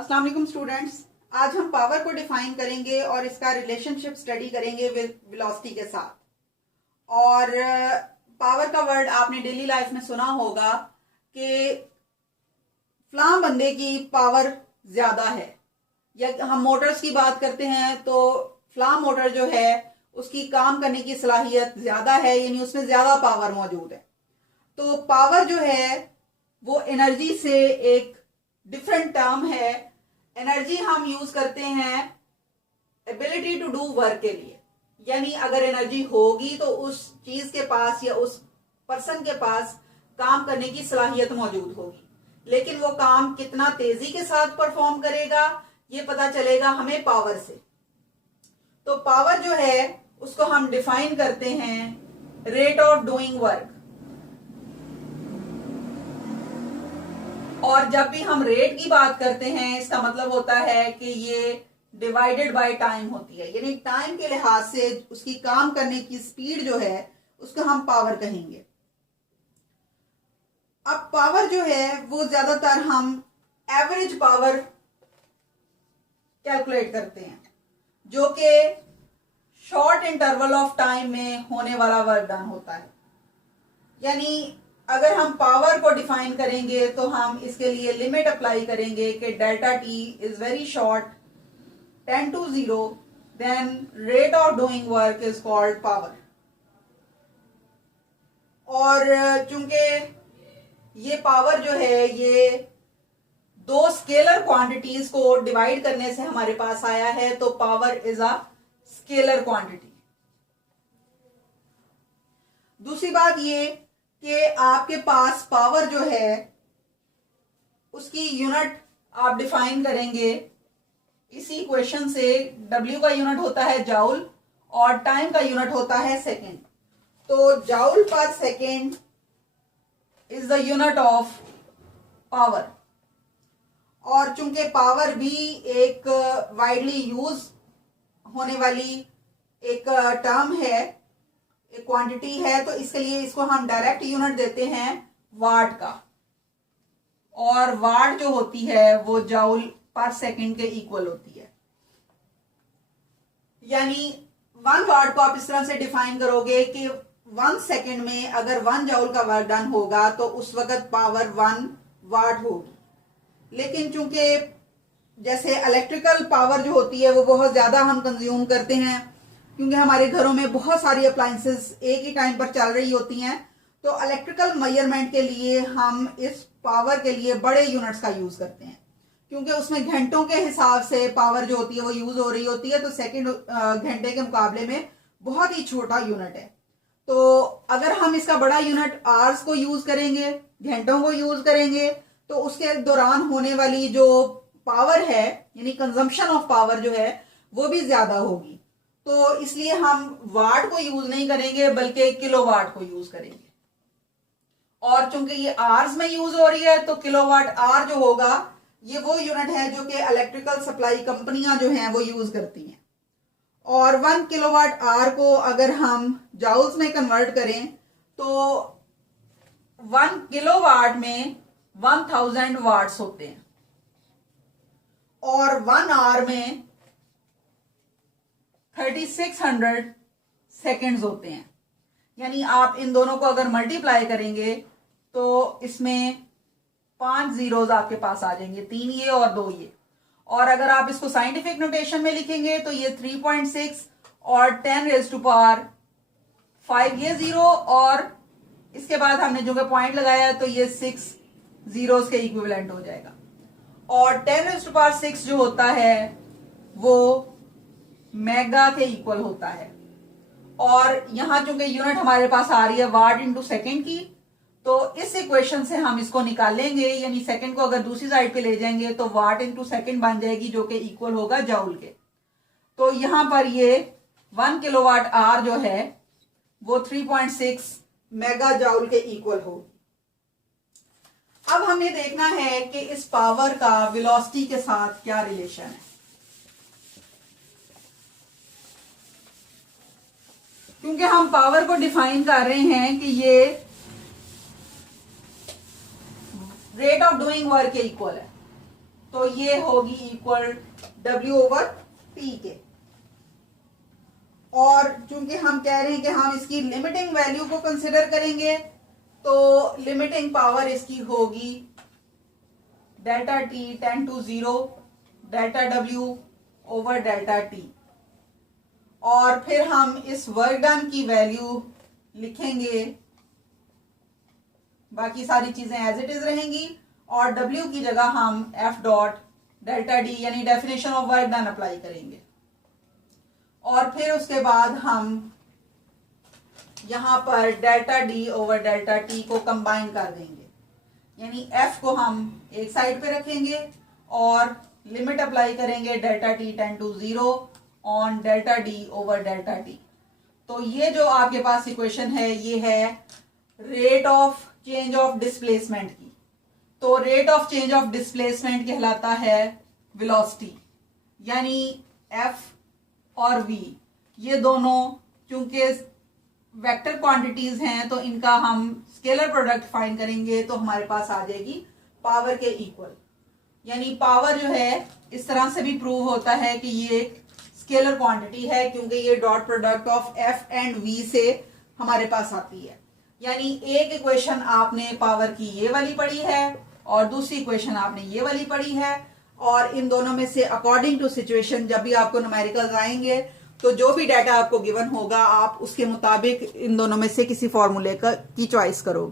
अस्सलाम वालेकुम स्टूडेंट्स। आज हम पावर को डिफाइन करेंगे और इसका रिलेशनशिप स्टडी करेंगे वेलोसिटी के साथ। और पावर का वर्ड आपने डेली लाइफ में सुना होगा कि फलां बंदे की पावर ज्यादा है, या हम मोटर्स की बात करते हैं तो फलां मोटर जो है उसकी काम करने की सलाहियत ज्यादा है, यानी उसमें ज्यादा पावर मौजूद है। तो पावर जो है वो एनर्जी से एक डिफरेंट टर्म है। एनर्जी हम यूज करते हैं एबिलिटी टू डू वर्क के लिए, यानी अगर एनर्जी होगी तो उस चीज के पास या उस पर्सन के पास काम करने की सलाहियत मौजूद होगी, लेकिन वो काम कितना तेजी के साथ परफॉर्म करेगा ये पता चलेगा हमें पावर से। तो पावर जो है उसको हम डिफाइन करते हैं रेट ऑफ डूइंग वर्क। और जब भी हम रेट की बात करते हैं इसका मतलब होता है कि ये डिवाइडेड बाय टाइम होती है, यानी टाइम के लिहाज से उसकी काम करने की स्पीड जो है उसको हम पावर कहेंगे। अब पावर जो है वो ज्यादातर हम एवरेज पावर कैलकुलेट करते हैं, जो कि शॉर्ट इंटरवल ऑफ टाइम में होने वाला वर्क डन होता है। यानी अगर हम पावर को डिफाइन करेंगे तो हम इसके लिए लिमिट अप्लाई करेंगे कि delta T is very short 10 to 0, then rate of doing work is called power. और चूंकि ये पावर जो है ये दो स्केलर क्वांटिटीज को डिवाइड करने से हमारे पास आया है, तो power is a scalar quantity. दूसरी बात ये कि आपके पास पावर जो है उसकी यूनिट आप डिफाइन करेंगे इसी इक्वेशन से। W का यूनिट होता है जाउल और टाइम का यूनिट होता है सेकेंड। तो जाउल पर second is the unit of power. और चूंकि पावर भी एक वाइडली यूज होने वाली एक टर्म है, एक क्वांटिटी है, तो इसके लिए इसको हम डायरेक्ट यूनिट देते हैं वाट का। और वाट जो होती है वो जाउल पर सेकंड के इक्वल होती है। यानी 1 वाट को आप इस तरह से डिफाइन करोगे कि 1 सेकंड में अगर 1 जाउल का वर्क डन होगा तो उस वक्त पावर 1 वाट होगी। लेकिन चूंकि जैसे इलेक्ट्रिकल पावर जो होती है वो बहुत ज्यादा हम कंज्यूम करते हैं, क्योंकि हमारे घरों में बहुत सारी अप्लायंसेस एक ही टाइम पर चल रही होती हैं, तो इलेक्ट्रिकल मेजरमेंट के लिए हम इस पावर के लिए बड़े यूनिट्स का यूज करते हैं, क्योंकि उसमें घंटों के हिसाब से पावर जो होती है वो यूज हो रही होती है। तो सेकंड घंटे के मुकाबले में बहुत ही छोटा यूनिट है। तो अगर हम इसका बड़ा यूनिट आवर्स को यूज करेंगे, घंटों को यूज करेंगे, तो उसके दौरान होने वाली जो पावर है यानी कंजम्पशन ऑफ पावर जो है वो भी ज्यादा होगी। तो इसलिए हम वाट को यूज नहीं करेंगे बल्कि किलोवाट को यूज करेंगे। और चूंकि ये आवर्स में यूज हो रही है तो किलोवाट आवर जो होगा ये वो यूनिट है जो कि इलेक्ट्रिकल सप्लाई कंपनियां जो हैं वो यूज करती हैं। और 1 किलोवाट आवर को अगर हम जाउल्स में कन्वर्ट करें तो 1 किलोवाट में 1000 वाट्स होते हैं और 1 आवर में 3600 सेकेंड्स होते हैं। यानी आप इन दोनों को अगर मल्टीप्लाई करेंगे तो इसमें 5 जीरोस आपके पास आ जाएंगे, 3 ये और 2 ये। और अगर आप इसको साइंटिफिक नोटेशन में लिखेंगे तो ये 3.6 और 10⁵ ये जीरो, और इसके बाद हमने जो पॉइंट लगाया तो ये 6 जीरोस के इक्विवेलेंट हो जाएगा। और 10⁶ जो होता है वो मेगा के इक्वल होता है। और यहां चूंकि यूनिट हमारे पास आ रही है वाट इंटू सेकेंड की, तो इस इक्वेशन से हम इसको निकालेंगे, यानी सेकेंड को अगर दूसरी साइड पे ले जाएंगे तो वाट इंटू सेकेंड बन जाएगी जो कि इक्वल होगा जाउल के। तो यहां पर ये 1 किलोवाट आवर जो है वो 3.6 मेगा जाउल के इक्वल होगी। अब हमें देखना है कि इस पावर का वेलोसिटी के साथ क्या रिलेशन है। क्योंकि हम पावर को डिफाइन कर रहे हैं कि ये रेट ऑफ डूइंग वर्क के इक्वल है, तो ये होगी इक्वल W/T के। और चूंकि हम कह रहे हैं कि हम इसकी लिमिटिंग वैल्यू को कंसिडर करेंगे, तो लिमिटिंग पावर इसकी होगी delta T tend to 0 delta W/डेल्टा T। और फिर हम इस वर्क डन की वैल्यू लिखेंगे, बाकी सारी चीजें एज इट इज रहेंगी, और W की जगह हम F.डेल्टा D यानी definition of work done apply करेंगे। और फिर उसके बाद हम यहां पर डेल्टा D/डेल्टा T को कंबाइन कर देंगे, यानी F को हम एक साइड पे रखेंगे और लिमिट अप्लाई करेंगे delta T tend to 0 on delta D/डेल्टा T। तो ये जो आपके पास इक्वेशन है ये है rate of change of displacement की। तो rate of change of displacement कहलाता है वेलोसिटी, यानी F और V ये दोनों चूंकि वेक्टर क्वांटिटीज हैं तो इनका हम स्केलर प्रोडक्ट फाइंड करेंगे, तो हमारे पास आ जाएगी पावर के इक्वल। यानी पावर जो है इस तरह से भी प्रूव होता है कि ये एक स्केलर क्वांटिटी है, क्योंकि ये dot product of F and V से हमारे पास आती है। यानी एक इक्वेशन आपने पावर की ये वाली पढ़ी है और दूसरी इक्वेशन आपने ये वाली पढ़ी है, और इन दोनों में से अकॉर्डिंग टू सिचुएशन जब भी आपको न्यूमेरिकल्स आएंगे तो जो भी डाटा आपको गिवन होगा आप उसके मुताबिक इन दोनों में से किसी फॉर्मूले की चॉइस करोगे।